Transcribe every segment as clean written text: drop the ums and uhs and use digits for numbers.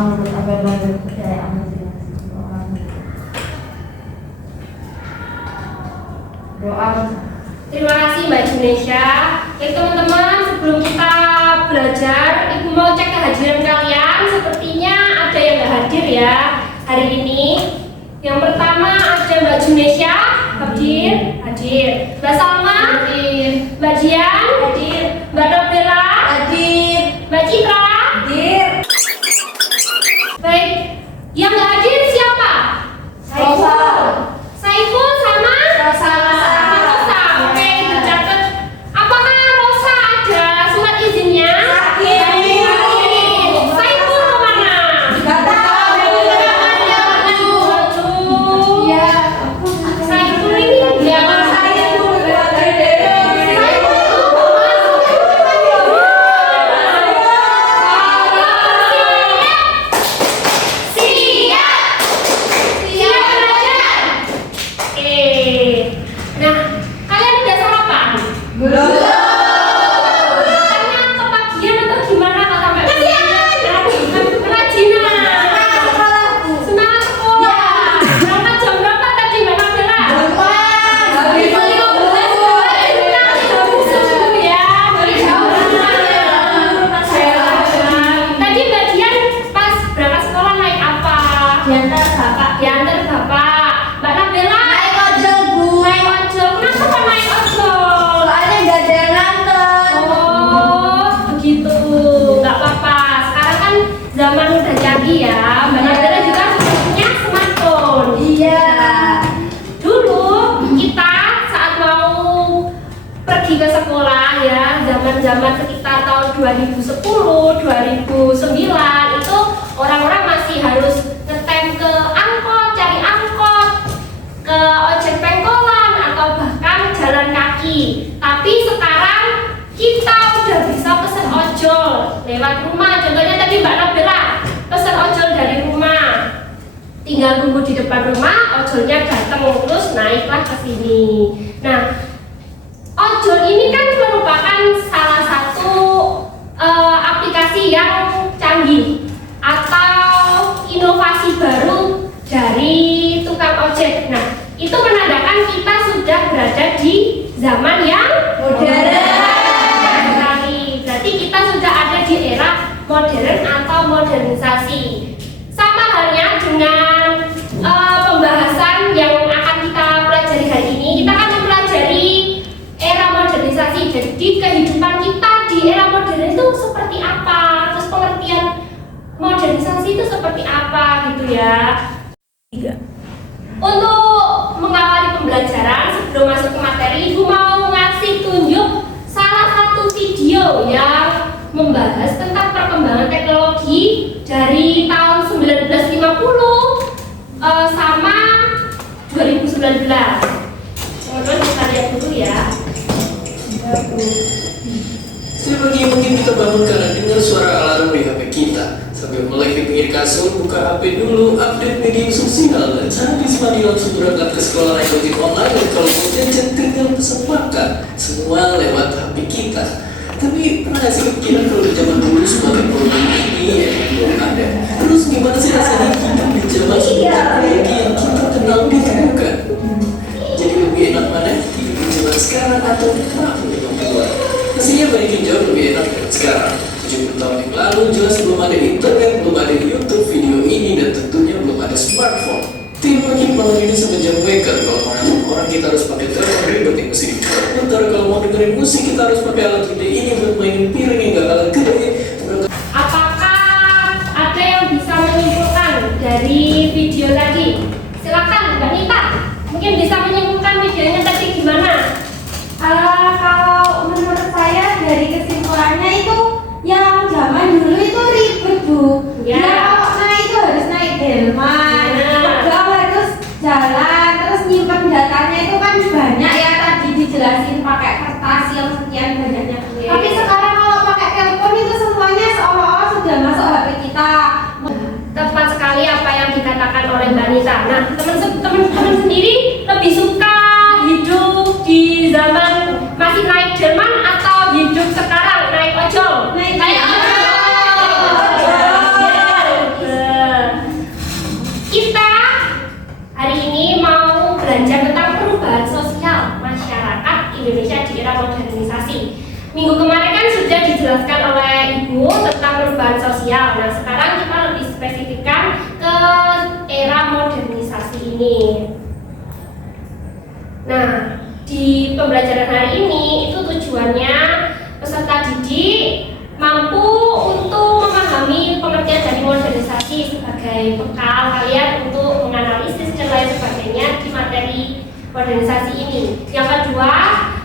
menurut apa yang ada kepercayaan doa. Terima kasih Mbak Junesha. Oke teman-teman, sebelum kita belajar, Ibu mau cek kehadiran kalian. Sepertinya ada yang nggak hadir ya hari ini. Yang pertama ada Mbak Junesha, hadir, Mbak Salma, hadir, Mbak Jian, hadir, Mbak Nabila, hadir, Mbak Citra, hadir. Baik, yang nggak hadir siapa? Saiful sama Rosa. Oke, dicatat. Apakah Rosa ada surat izinnya? Saiful kemana? Saiful ini jangan saya dulu. Nah, kalian udah sarapan? Belum. Tanya kepagian atau gimana kok sampai kerajinan. Semangat sekolah. Berangkat jam berapa tadi Mbak Nabila? Tadi Mbak Dian pas berangkat sekolah naik apa? Diantar bapak. Mbak Nabila naik ojol. Kenapa kok naik ojol? Oh, begitu. Nggak apa-apa. Sekarang kan zaman udah canggih ya. Mbak Nabila juga sudah punya smartphone. Dulu kita saat mau pergi ke sekolah ya, zaman-zaman sekitar tahun 2010, 2009 itu orang-orang masih harus ngetem ke angkot, cari angkot, ke ojek pengkolan atau bahkan jalan kaki. Tapi sekarang kita udah bisa pesen ojol lewat rumah. Contohnya tadi Mbak Nabila pesen ojol dari rumah. Tinggal tunggu di depan rumah, ojolnya datang terus naiklah ke sini. Nah, ojol ini kan merupakan salah satu aplikasi yang canggih atau inovasi baru dari tukang ojek. Nah, itu menandakan kita sudah berada di zaman yang modern. Berarti kita sudah ada di era modern atau modernisasi. Sama halnya dengan pembahasan yang akan kita pelajari hari ini. Kita akan mempelajari era modernisasi. Jadi kehidupan kita di era modern itu seperti apa? Terus pengertian modernisasi itu seperti apa gitu ya. Untuk mengawali pembelajaran sebelum masuk ke materi, Ibu mau ngasih tunjuk salah satu video yang membahas tentang perkembangan teknologi dari tahun 1950 sama 2019. Teman-teman kita lihat dulu ya. Setiap pagi mungkin kita bangun karena dengar suara alarm di HP kita. Sambil melek di pinggir kasur, buka HP dulu, update media sosial, dan habis mandi langsung berangkat ke sekolah naik ojek online. Dan kalau mau jajan tinggal pesan makan, semua lewat HP kita. Tapi pernah nggak sih kepikiran kalau di zaman dulu semua teknologi ini belum ada? Terus gimana sih rasanya kita di zaman teknologi yang kita kenal ditemukan? Jadi lebih enak mana hidup di zaman sekarang atau tahun 50-an? Pastinya banyak yang jauh lebih enak dari sekarang. 70 tahun yang lalu jelas belum ada internet, belum ada YouTube, video ini, dan tentunya belum ada smartphone. Teknologi malam ini semenjak waker. Kalau mau nelfon orang kita harus pakai telepon ribet yang mesti diputar. Kalau mau dengerin musik kita harus pakai alat gede ini buat mainin piring yang gak kalah gede. Apakah ada yang bisa menyimpulkan dari video tadi? Silakan Mbak Nita, mungkin bisa menyimpulkan videonya tadi gimana? Kalau menurut saya dari kesimpulannya itu yang zaman dulu itu ribet Bu. Ya. Kalau naik itu harus naik delman, harus jalan, terus nyimpen datanya itu kan banyak ya, tadi dijelasin pakai kertas yang sekian banyaknya. Tapi sekarang kalau pakai telepon itu semuanya seolah-olah sudah masuk HP kita. Tepat sekali apa yang dikatakan oleh Mbak Nita. Nah, teman-teman sendiri lebih suka hidup di zaman masih naik delman atau hidup sekarang naik ojol? Naik ojol. ini. Nah, di pembelajaran hari ini itu tujuannya peserta didik mampu untuk memahami pengertian dari modernisasi sebagai bekal kalian untuk menganalisis dan lain sebagainya di materi modernisasi ini. Yang kedua,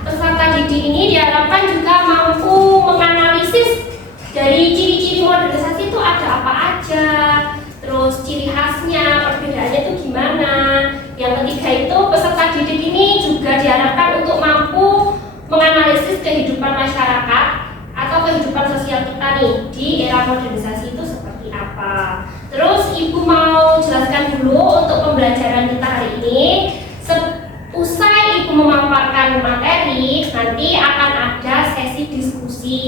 peserta didik ini diharapkan juga mampu menganalisis dari ciri-ciri modernisasi itu ada apa aja, terus ciri khasnya, perbedaannya itu gimana. Yang ketiga itu peserta didik ini juga diharapkan untuk mampu menganalisis kehidupan masyarakat atau kehidupan sosial kita nih di era modernisasi itu seperti apa. Terus Ibu mau jelaskan dulu untuk pembelajaran kita hari ini. Usai Ibu memaparkan materi, nanti akan ada sesi diskusi.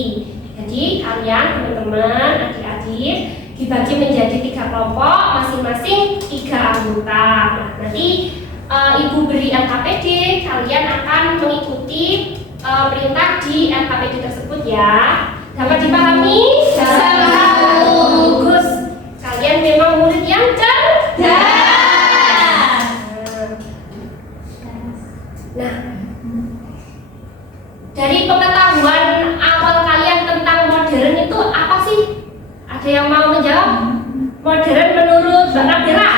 Jadi kalian teman-teman, adik-adik dibagi menjadi 3 kelompok, masing-masing 3 anggota. Nah, nanti Ibu beri LKPD, kalian akan mengikuti perintah di LKPD tersebut ya. Dapat dipahami? Bagus. Kalian memang murid yang cerdas. Nah, dari pengetahuan awal kalian tentang modern itu apa sih? Ada yang mau menjawab? Modern menurut Mbak Nabila?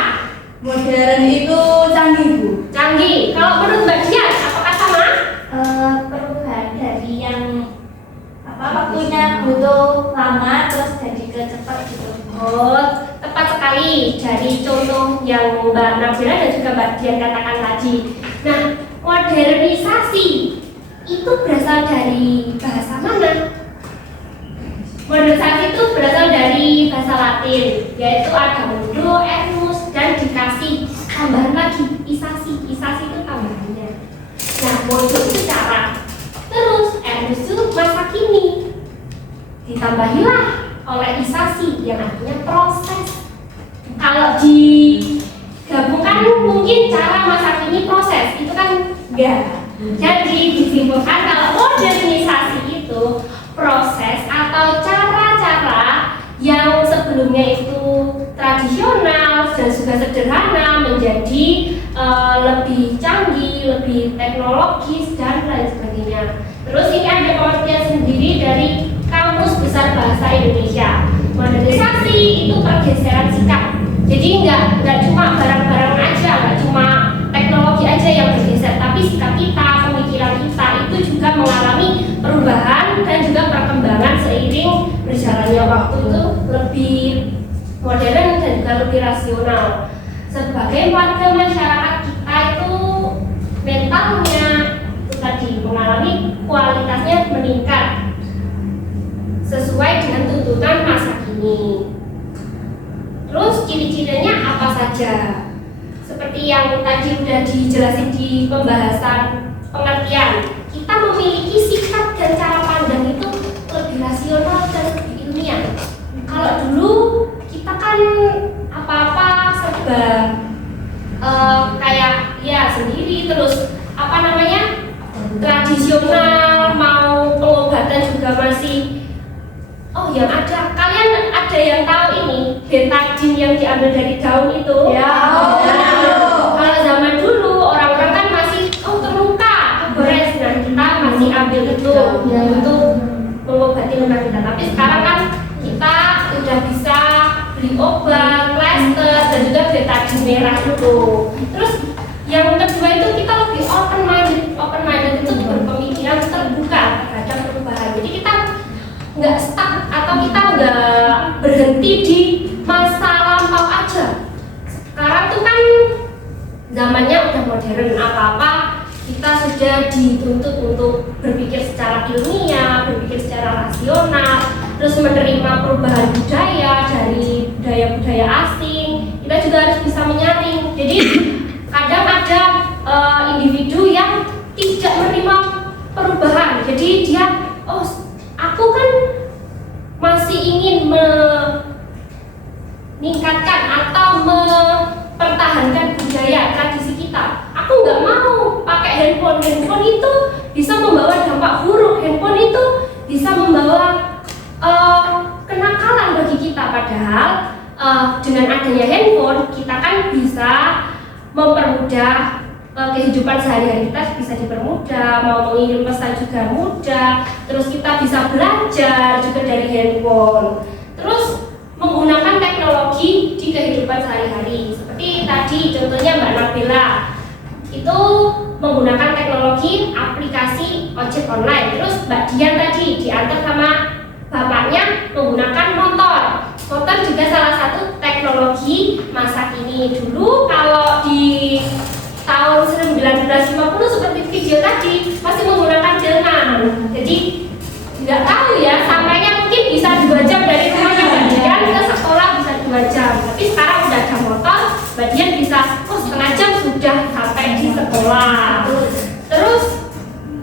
Modern itu canggih, Bu. Canggih. Kalau menurut Mbak Dian, apakah sama? Perubahan dari yang waktunya butuh lama terus jadi ke cepat gitu. Oh, tepat sekali dari contoh yang Mbak Nabila dan juga Mbak Dian katakan tadi. Nah, modernisasi itu berasal dari bahasa mana? Modernisasi itu berasal dari bahasa Latin, yaitu ada modo, ernus, dan dikasih tambahan lagi isasi. Isasi itu tambahannya. Nah, modo itu cara, terus ernus itu masa kini, ditambahilah oleh isasi yang artinya proses. Kalau digabungkan mungkin cara masa kini proses itu kan enggak. Jadi disimpulkan kalau modernisasi itu proses atau cara-cara yang sebelumnya itu tradisional dan juga sederhana menjadi lebih canggih, lebih teknologis dan lain sebagainya. Terus ini ada pengertian sendiri dari Kamus Besar Bahasa Indonesia. Modernisasi itu pergeseran sikap. Jadi nggak cuma barang-barang aja, nggak cuma teknologi aja yang bergeser, tapi sikap kita, pemikiran kita itu juga mengalami perubahan dan juga perkembangan seiring berjalannya waktu itu lebih modern dan juga lebih rasional. Sebagai warga masyarakat kita itu mentalnya itu tadi mengalami kualitasnya meningkat sesuai dengan tuntutan masa kini. Terus ciri-cirinya apa saja? Seperti yang tadi sudah dijelasin di pembahasan pengertian, kita memiliki sikap dan cara pandang itu lebih rasional dan lebih ilmiah. Kalau dulu kita kan apa-apa serba kayak ya sendiri, terus tradisional, mau pengobatan juga masih yang ada. Kalian ada yang tahu ini betadine yang diambil dari daun itu? Ya. Kalau zaman dulu orang-orang kan masih terluka, gores, nah kita masih ambil itu untuk mengobati luka kita. Tapi sekarang kan kita udah bisa beli obat, plester, dan juga betadine merah itu. Terus yang kedua itu kita lebih open minded itu berpemikiran terbuka terhadap perubahan. Jadi kita nggak stuck atau kita nggak berhenti di masa lampau aja. Sekarang tuh kan zamannya udah modern, apa-apa kita sudah dituntut untuk berpikir secara ilmiah, berpikir secara rasional, terus menerima perubahan budaya dari budaya-budaya asing. Kita juga harus bisa menyaring. Jadi kadang ada individu yang tidak menerima perubahan. Jadi dia, aku kan masih ingin meningkatkan atau mempertahankan budaya tradisi kita. Aku nggak mau pakai handphone. Handphone itu bisa membawa dampak buruk. Handphone itu bisa membawa kenakalan bagi kita. Padahal dengan adanya handphone kita kan bisa mempermudah kehidupan sehari-hari kita bisa dipermudah, mau mengirim pesan juga mudah, terus kita bisa belajar juga dari handphone, terus menggunakan teknologi di kehidupan sehari-hari seperti tadi contohnya Mbak Nabila itu menggunakan teknologi aplikasi ojek online, terus Mbak Dian tadi diantar sama bapaknya menggunakan motor juga salah satu teknologi masa kini. Dulu kalau di tahun 1950 seperti video tadi masih menggunakan delman, jadi nggak tahu ya sampainya mungkin bisa 2 jam dari rumahnya Mbak Dian ke sekolah bisa 2 jam, tapi sekarang udah ada motor Mbak Dian bisa setengah jam sudah sampai di sekolah. Terus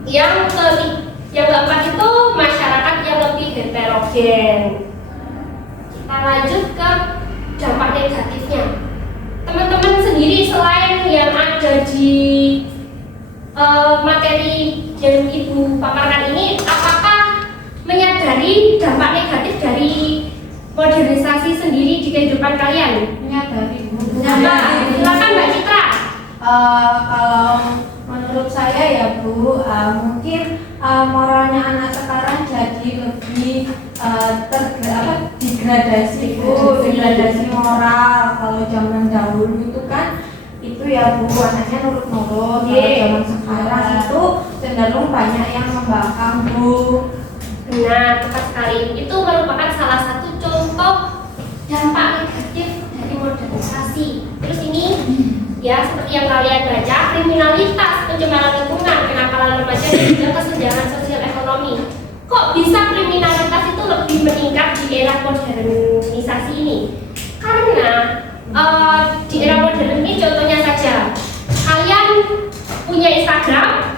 yang keempat itu masyarakat yang lebih heterogen. Kita lanjut ke dampak negatifnya. Teman-teman sendiri selain yang ada di materi yang Ibu paparkan ini, apakah menyadari dampak negatif dari modernisasi sendiri di kehidupan kalian? Menyadari, Bu. Silakan Mbak Citra. Kalau menurut saya ya Bu, mungkin moralnya anak sekarang jadi lebih degradasi Bu, degradasi moral. Kalau zaman dahulu itu kan itu ya Bu, anaknya nurut-nurut. Kalau zaman sekarang itu cenderung banyak yang membangkang Bu. Nah, tepat sekali. Itu merupakan salah satu contoh dampak negatif dari modernisasi. Terus ini ya seperti yang kalian baca, kriminalitas, pencemaran lingkungan, kenakalan remaja dan juga kesenjangan sosial ekonomi. Kok bisa kriminalitas itu lebih meningkat di era modernisasi ini? Karena di era modern ini contohnya saja, kalian punya Instagram,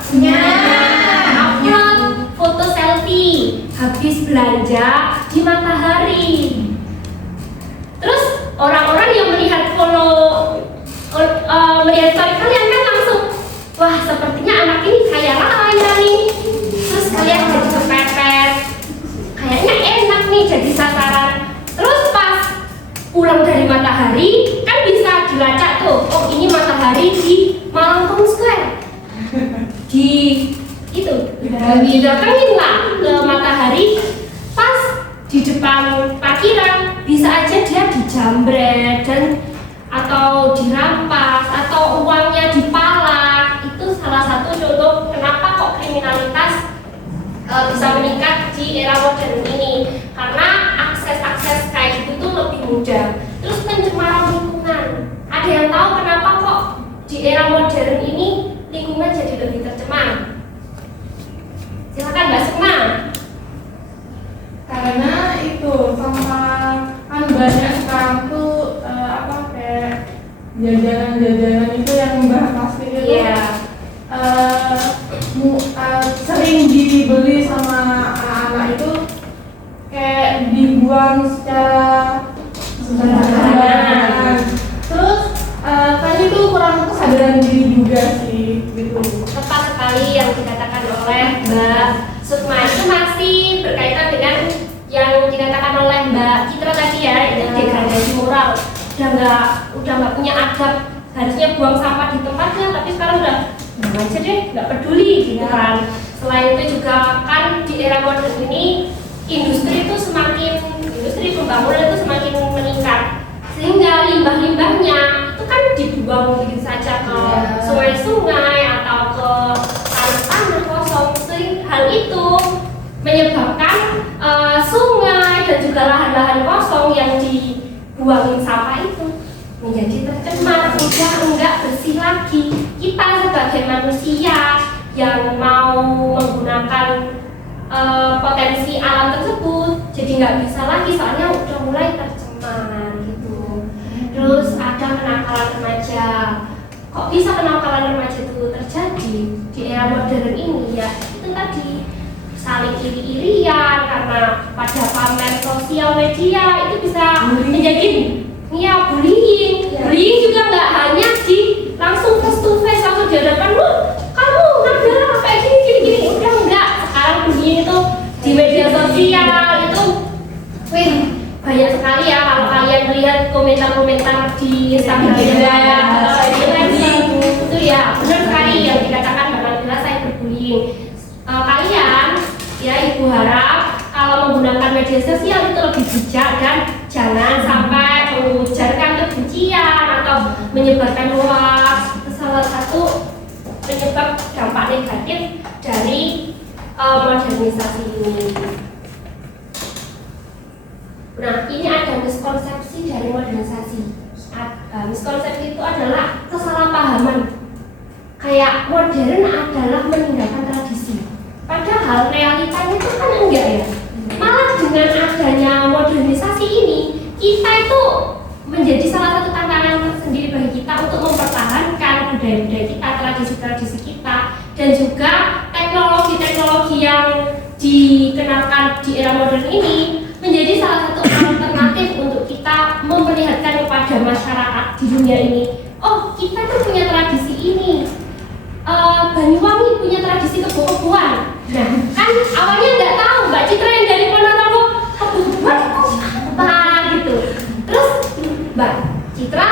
upload foto selfie habis belanja di Matahari. Terus orang-orang yang melihat melihat story kalian kan langsung, wah sepertinya anak ini kaya raya nih. Terus kalian jadi kepepet, kayaknya enak nih jadi sasaran. Terus pas pulang dari Matahari kan bisa dilacak tuh, oh ini Matahari di Malangkong Square. Di itu didatengin lah ke Matahari, pas di depan parkiran bisa aja dia dijambret dan atau dirampas atau uangnya dipalak. Itu salah satu contoh kenapa kok kriminalitas bisa meningkat di era modern ini, karena akses kayak gitu tuh lebih mudah. Terus pencemaran lingkungan, ada yang tahu kenapa kok di era modern ini lingkungan jadi lebih tercemar? Silakan Mbak Sukma. Karena itu sampah kan banyak sekarang tuh kayak jajanan itu yang bahan plastik itu sering dibeli sama anak-anak itu kayak dibuang secara sembarangan. Terus kan itu kurang kesadaran diri juga sih gitu. Tepat sekali yang dikatakan oleh Mbak Sukma, itu masih berkaitan dengan yang dikatakan oleh Mbak Citra tadi ya, yang degradasi moral. Udah nggak punya adab, harusnya buang sampah di tempatnya, tapi sekarang udah aja deh, nggak peduli gitu kan. Selain itu juga kan di era modern ini industri pembangunan itu semakin meningkat, sehingga limbah-limbahnya itu kan dibuang begitu saja ke sungai-sungai atau ke tanah-tanah kosong. Hal itu menyebabkan sungai dan juga lahan-lahan kosong yang dibuangin sampah itu menjadi tercemar, udah enggak bersih lagi. Kita sebagai manusia yang mau menggunakan potensi alam tersebut jadi nggak bisa lagi, soalnya udah mulai tercemar gitu. Terus ada kenakalan remaja. Kok bisa kenakalan remaja itu terjadi di era modern ini? Ya itu tadi, saling iri-irian karena pada pamer sosial media itu bisa menjadi bullying. Bullying juga nggak hanya di langsung face to face, langsung di hadapan lu, kamu Nabila kayak gini, udah enggak. Sekarang bullying itu di media sosial itu, banyak sekali ya. Kalau kalian melihat komentar-komentar di Instagram atau di benar sekali yang dikatakan Mbak Nabila, cyberbullying. Kalian, ya ibu harap kalau menggunakan media sosial itu lebih bijak dan jangan sampai mengujarkan kebencian atau menyebarkan hoax. Itu salah satu penyebab dampak negatif dari modernisasi ini. Nah, ini ada miskonsepsi dari modernisasi. Miskonsepsi itu adalah kesalahpahaman. Kayak modern adalah meninggalkan tradisi. Padahal realitanya itu kan enggak ya. Malah dengan adanya modernisasi ini, kita itu menjadi salah satu tantangan tersendiri bagi kita untuk mempertahankan budaya-budaya kita, tradisi-tradisi kita, dan juga teknologi-teknologi yang dikenalkan di era modern ini menjadi salah satu alternatif untuk kita memperlihatkan kepada masyarakat di dunia ini. Oh, kita tuh punya tradisi ini. Banyuwangi punya tradisi kebo-keboan. Nah, kan awalnya nggak tahu Mbak Citra yang dari Ponorogo kebo-keboan apa gitu. Terus Mbak Citra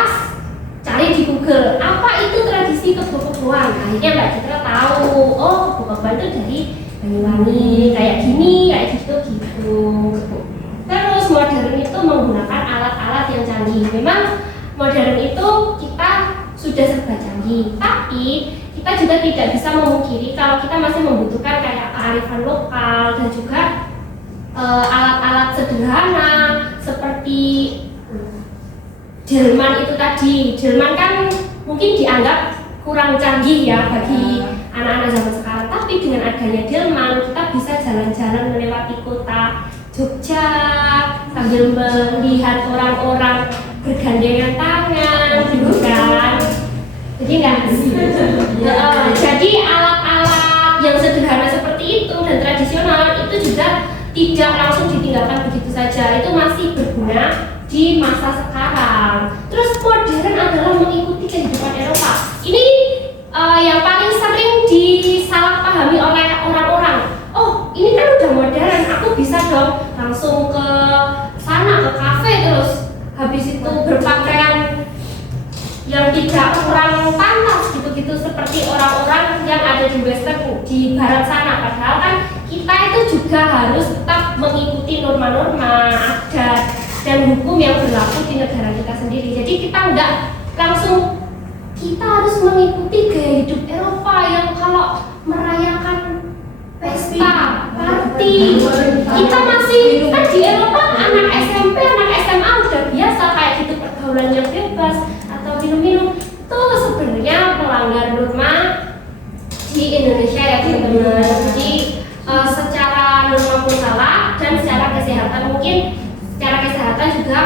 cari di Google apa itu tradisi kebo-keboan. Akhirnya Mbak Citra tahu, oh kebo-keboan itu dari Banyuwangi kayak gini, kayak gitu. Terus modern itu menggunakan alat-alat yang canggih. Memang modern itu kita sudah serba canggih, tapi kita juga tidak bisa memungkiri kalau kita masih membutuhkan kayak kearifan lokal dan juga alat-alat sederhana seperti Jerman itu tadi. Jerman kan mungkin dianggap kurang canggih ya bagi anak-anak zaman sekarang, tapi dengan adanya Jerman kita bisa jalan-jalan melewati kota Jogja sambil melihat orang-orang bergandengan tangan gitu kan. Jadi jadi alat-alat yang sederhana seperti itu dan tradisional itu juga tidak langsung ditinggalkan begitu saja, itu masih berguna di masa sekarang. Terus modern adalah mengikuti kehidupan Eropa. Ini yang paling sering disalahpahami oleh orang-orang. Oh, ini kan udah modern, aku bisa dong langsung ke sana, ke kafe, terus habis itu berpakaian yang tidak kurang pantas gitu-gitu seperti orang-orang yang ada di western, di barat sana. Padahal kan kita itu juga harus tetap mengikuti norma-norma adat dan hukum yang berlaku di negara kita sendiri. Jadi kita enggak langsung kita harus mengikuti gaya hidup Eropa yang kalau merayakan pesta, party, kita masih kan di Eropa anak SMP, anak SMA udah biasa kayak gitu pergaulan yang bebas atau minum-minum. Itu sebenarnya melanggar norma di Indonesia ya teman-teman. Jadi secara norma pun salah dan secara kesehatan mungkin secara kesehatan juga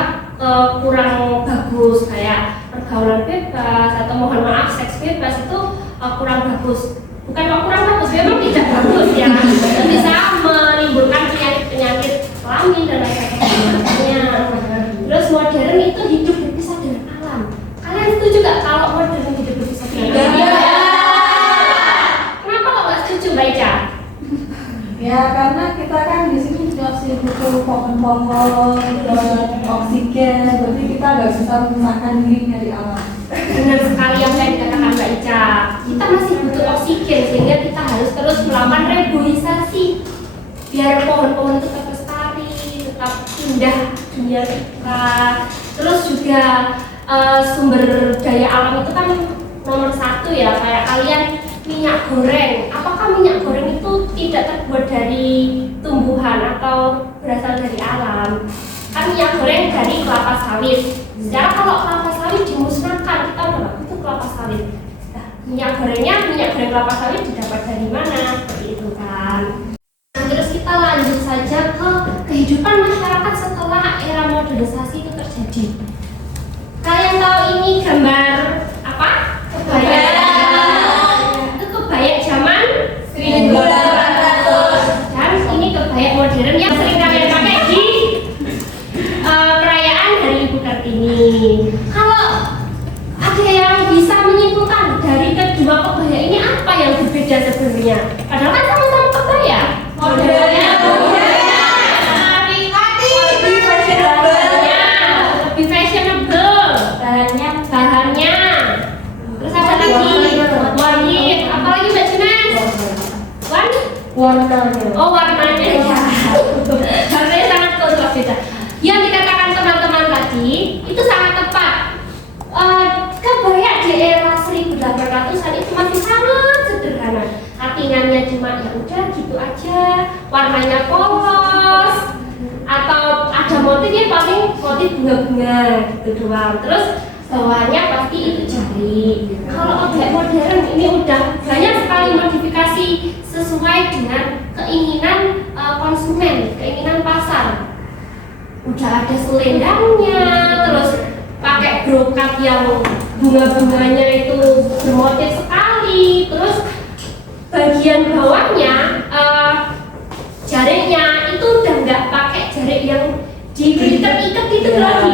kurang bagus, kayak pergaulan bebas atau mohon maaf seks bebas itu kurang bagus. Bukan kok kurang bagus, memang tidak bagus ya. Bisa menimbulkan penyakit-penyakit kelamin dan lain sebagainya. Terus modern itu hidup berpisah dengan alam. Kalian setuju gak kalau modern hidup berpisah dengan alam? Ya. Kenapa kok gak setuju Mbak Ica? Ya karena kita kan di sini juga sih butuh pohon-pohon, oksigen, berarti kita nggak bisa memisahkan diri dari alam. Benar sekali yang saya dikatakan Mbak Ica. Kita masih butuh oksigen sehingga kita harus terus melakukan reboisasi biar pohon-pohon itu tetap lestari, tetap indah dunia kita. Terus juga sumber daya alam itu kan nomor satu ya, kayak kalian minyak goreng. Apakah minyak goreng itu tidak terbuat dari tumbuhan atau berasal dari alam? Kan minyak goreng dari kelapa sawit. Secara kalau kelapa sawit dimusnahkan, kita udah itu kelapa sawit. Nah, minyak goreng kelapa sawit didapat dari mana? Seperti itu kan. Nah, terus kita lanjut saja ke kehidupan masyarakat setelah era modernisasi itu terjadi. Kalian tahu ini gambar apa? Kebaya. Itu kebaya zaman 1800. Dan ini kebaya modern yang sering kalian pakai di perayaan Hari Ibu Kartini. Kalau ada yang bisa menyimpulkan dari kedua kebaya ini apa yang berbeda sebenarnya? Padahal kan sama-sama kebaya. Modelnya lebih fashionable, bahannya. Terus ada lagi Warnanya. Oh, warnanya ya. Warnanya sangat kontras beda. Yang dikatakan teman-teman tadi itu sangat tepat. Kebaya di era 1800-an itu masih sangat sederhana. Katingannya cuma ya udah gitu aja, warnanya polos, atau ada motifnya paling motif bunga-bunga gitu doang. Terus bawahannya pasti itu jari. Kalau objek modern ini udah banyak sekali modifikasi sesuai dengan keinginan konsumen, keinginan pasar. Udah ada selendangnya, terus pakai brokat yang bunga-bunganya itu bermotif sekali, terus bagian bawahnya jaritnya itu udah nggak pakai jarik yang diikat-ikat itu lagi,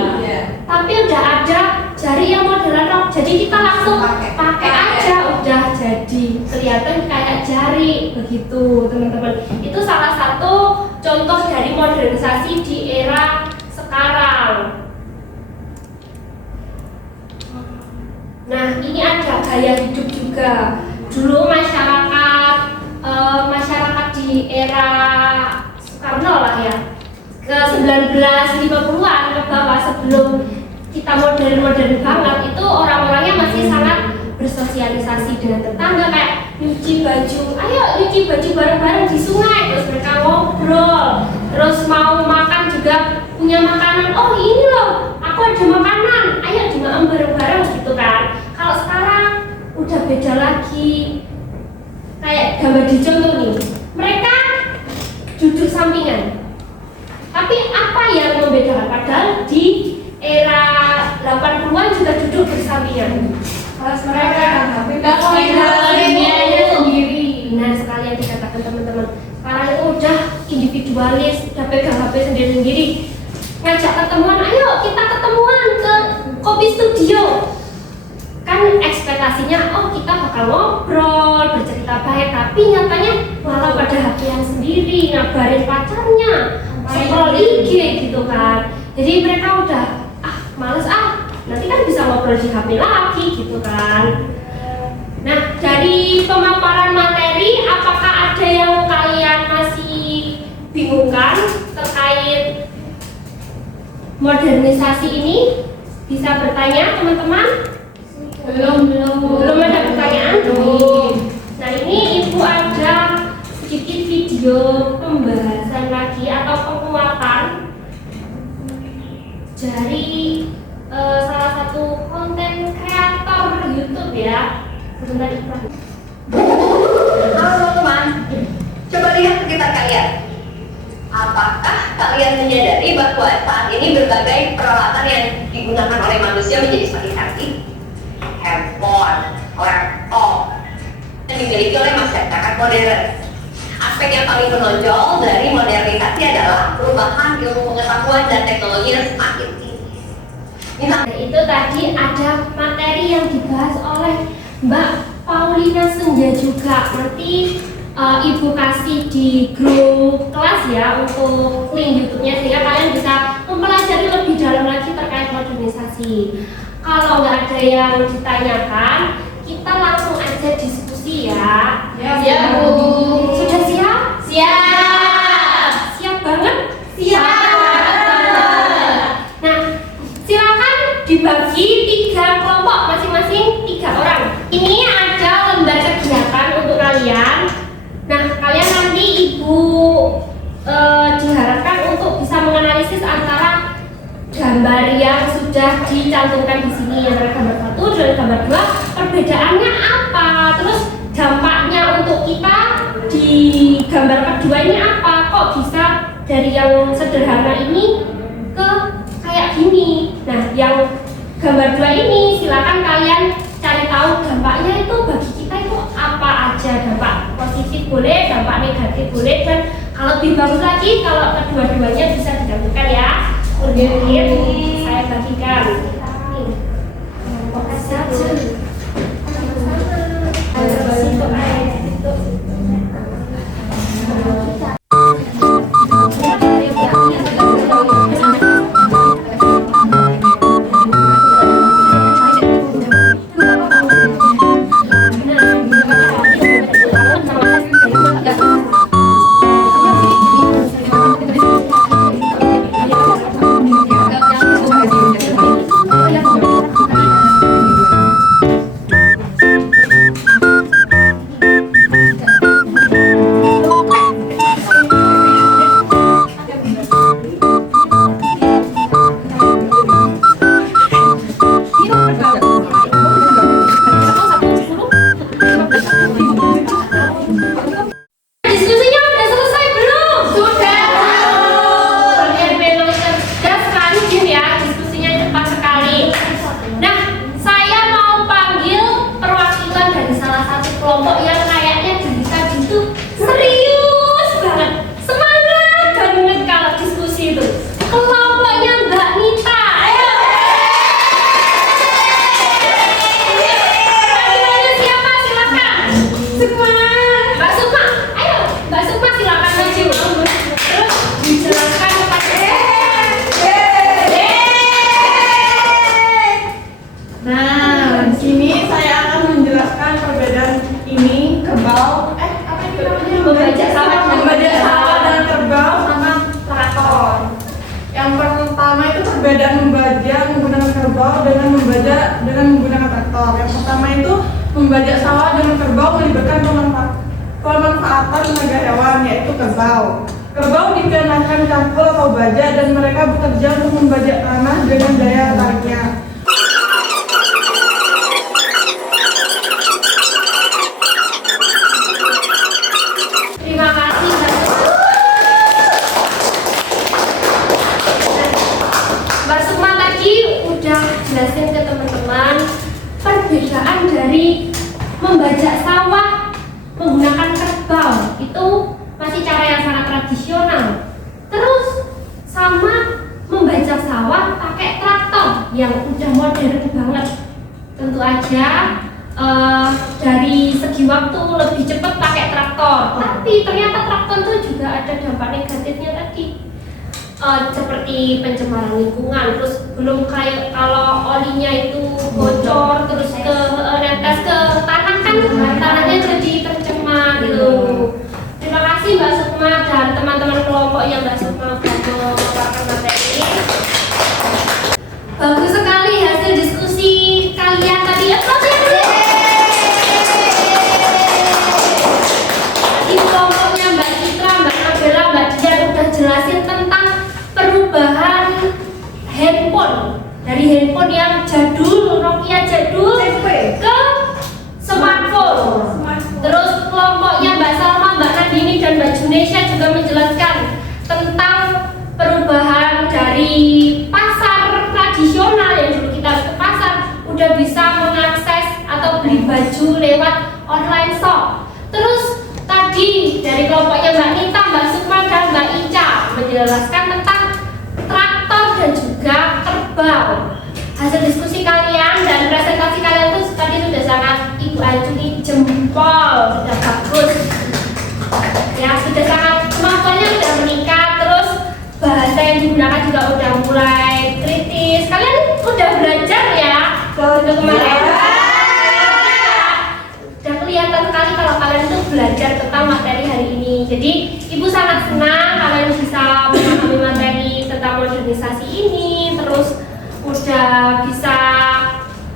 tapi udah ada jari yang modern rock, jadi kita langsung pakai aja udah jadi kelihatan kayak jari begitu teman-teman. Itu salah satu contoh dari modernisasi di era sekarang. Nah, ini ada gaya hidup juga. Dulu masyarakat di era Soekarno lah ya, ke 1950-an ke bawah, sebelum kita modern banget, itu orang-orangnya masih sangat bersosialisasi dengan tetangga, kayak nyuci baju, ayo nyuci baju bareng-bareng di sungai, terus mereka ngobrol, terus mau makan juga punya makanan, oh ini loh aku ada makanan, ayo dimakan bareng-bareng gitu kan. Kalau sekarang udah beda lagi, kayak gambar di contoh nih, mereka duduk sampingan, tapi apa yang membedakan? Padahal di era 80-an juga duduk bersampingan. Pas mereka tapi kalau dunianya sendiri. Benar sekali yang dikatakan teman-teman. Sekarang itu udah individualis, udah pegang HP sendiri-sendiri. Ngajak ketemuan, ayo kita ketemuan ke kopi studio. Kan ekspektasinya, oh kita bakal ngobrol, bercerita baik, tapi nyatanya malah pada HP-an sendiri, ngabarin pacarnya, scroll IG gitu kan. Jadi mereka udah males nanti kan bisa ngobrol di HP lagi gitu kan. Nah, dari pemaparan materi, apakah ada yang kalian masih bingungkan terkait modernisasi ini? Bisa bertanya teman-teman? Belum ada pertanyaan? Nah, ini ibu ada sedikit video pembahasan lagi atau penguatan dari salah satu konten kreator YouTube ya. Sebentar iklan. Halo teman-teman, coba lihat sekitar kalian. Apakah kalian menyadari bahwa saat ini berbagai peralatan yang digunakan oleh manusia menjadi semakin canggih? Handphone, laptop, yang dimiliki oleh masyarakat modern. Aspek yang paling menonjol dari modernisasi adalah perubahan ilmu pengetahuan dan teknologi yang semakin tinggi. Nah, itu tadi ada materi yang dibahas oleh Mbak Paulina Senja juga. Nanti ibu kasih di grup kelas ya untuk link YouTube-nya, sehingga kalian bisa mempelajari lebih dalam lagi terkait modernisasi. Kalau nggak ada yang ditanyakan, kita langsung aja diskusi ya. Ya, Bu. Sudah siap? Siap. Siap banget? Siap. Nah, silakan dibagi 3 kelompok, masing-masing 3 orang. Ini ada lembar kegiatan untuk kalian. Nah, kalian nanti ibu diharapkan untuk bisa menganalisis antara gambar yang sudah dicantumkan di sini, antara gambar 1 dan gambar 2, perbedaannya apa, terus dampaknya untuk kita di gambar kedua ini apa, kok bisa dari yang sederhana ini ke kayak gini. Nah, yang gambar 2 ini silakan kalian cari tahu dampaknya itu bagi kita itu apa aja. Dampak positif boleh, dampak negatif boleh, dan kalau lebih bagus lagi kalau kedua-duanya bisa digabungkan ya. Kemudian saya bagikan. Nih, saja. dalam membajak dengan menggunakan traktor. Yang pertama itu membajak sawah dengan kerbau melibatkan pemanfaatan tenaga hewan, yaitu kerbau. Kerbau dikenakan cangkul atau bajak dan mereka bekerja untuk membajak tanah dengan daya tariknya. Terima kasih Mbak Sukma tadi udah jelasin ke teman-teman perbedaan dari membajak sawah menggunakan kerbau. Itu masih cara yang sangat tradisional. Terus sama membajak sawah pakai traktor yang udah modern banget. Tentu aja dari segi waktu lebih cepat pakai traktor, tapi ternyata traktor itu juga ada dampak negatifnya tadi, seperti pencemaran lingkungan. Terus belum kayak kalau olinya itu bocor terus ke netes ke tanah kan tanahnya jadi tercemar gitu. Terima kasih Mbak Sukma dan teman-teman kelompok yang Mbak Sukma sudah memaparkan materi. Bagus sekali hasil diskusi kalian tadi. Di kelompoknya Mbak Citra, Mbak Nabila, Mbak Dian udah jelasin tentang perubahan handphone dari handphone yang jadul, Nokia jadul ke smartphone. Terus kelompoknya Mbak Salma, Mbak Nadini, dan Mbak Junesha juga menjelaskan tentang perubahan dari pasar tradisional yang dulu kita harus ke pasar udah bisa mengakses atau beli baju lewat online shop. Terus tadi dari kelompoknya Mbak Nita, Mbak Sukma, dan Mbak Ica menjelaskan tentang traktor dan juga kerbau. Hasil diskusi kalian dan presentasi kalian itu tadi sudah sangat Ibu acungi jempol, sudah bagus. Ya, sudah sangat kemampuannya sudah meningkat. Terus bahasa yang digunakan juga udah mulai kritis. Kalian udah belajar ya untuk kemarin. Udah kelihatan sekali kalau kalian itu belajar tentang materi hari ini. Jadi Ibu sangat senang kalian bisa memahami materi tentang modernisasi ini. Terus udah bisa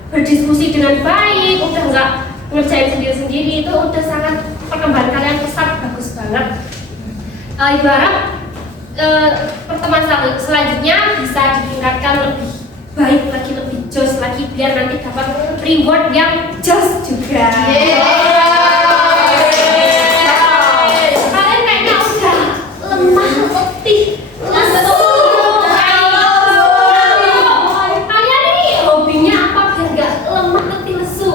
berdiskusi dengan baik, udah nggak ngerjain sendiri-sendiri. Itu udah sangat perkembangan kalian pesat, bagus banget. Ibu harap pertemuan selanjutnya bisa ditingkatkan lebih baik lagi, lebih jos lagi, biar nanti dapat reward yang jos juga. Kalian kayaknya udah lemah, letih, lesu. Kalian ini hobinya apa biar nggak lemah, letih, lesu?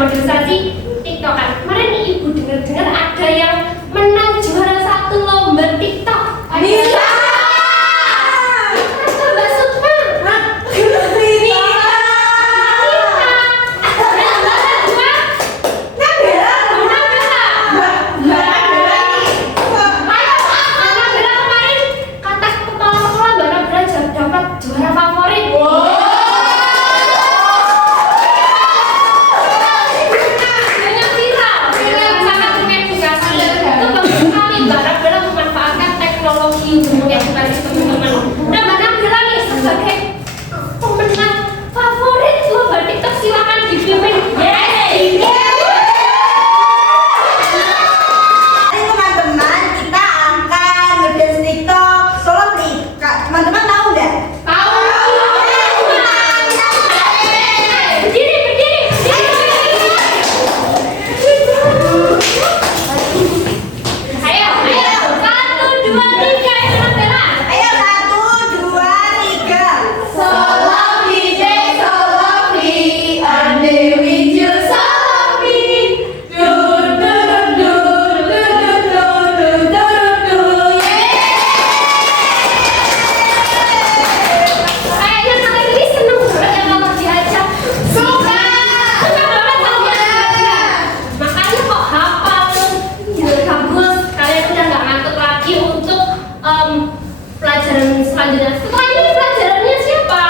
Modernisasi TikTokan. Kemarin nih Ibu dengar ada yang menang juara 1 lomba TikTok. Bisa. Mbak Sukma. Juara favorit. Teknologi untuk edukasi teman-teman. Nah, Mbak Nabila nih sebagai pemenang favorit lomba TikTok, silakan dipimpin. Hai teman-teman, kita akan ngedance TikTok solo trik. Teman-teman tahu nggak? Tahu. Berdiri. Ayo. 1, 2, 3, ayo Nabila. Ayo 1, 2, 3. Solopi, ande with you Solopi. Du. Kayaknya kalian ini seneng banget ya kalau diajak. Suka banget kalau diajak. Makanya kok hafal bagus. Kalian udah nggak ngantuk lagi untuk pelajaran selanjutnya. Setelah ini pelajarannya siapa?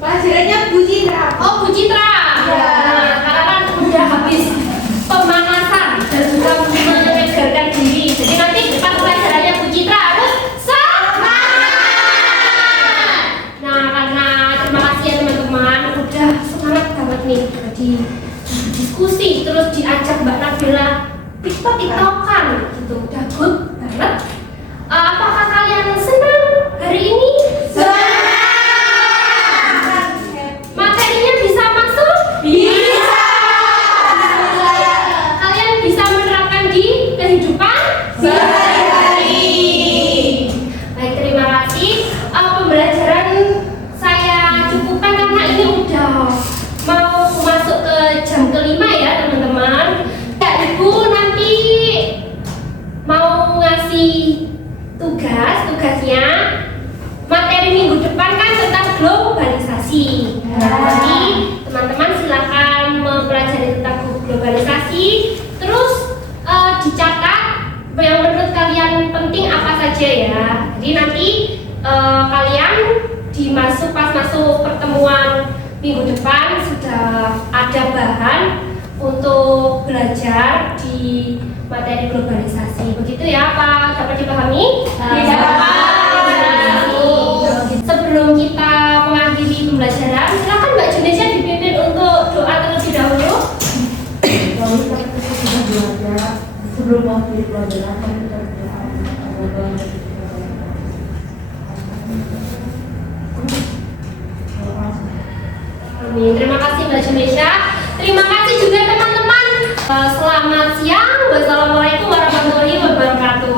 Pelajarannya Bu Citra. Oh, Bu Citra. Nah, karena kan udah habis pemanasan dan juga menyegarkan diri. Jadi nanti depan pelajarannya Bu Citra. tugasnya materi minggu depan kan tentang globalisasi. Jadi teman-teman silakan mempelajari tentang globalisasi, terus dicatat yang menurut kalian penting apa saja ya. Jadi nanti kalian pas masuk pertemuan minggu depan sudah ada bahan untuk belajar di materi globalisasi. Begitu ya, Pak? Dapat dipahami? Sebelum kita mengakhiri pembelajaran, silakan Mbak Junesia dipimpin untuk doa terlebih dahulu. Sebelum waktu pelajaran kita berdoa. Amin. Terima kasih Mbak Junesia. Terima kasih juga teman-teman. Selamat siang. Wassalamualaikum warahmatullahi wabarakatuh.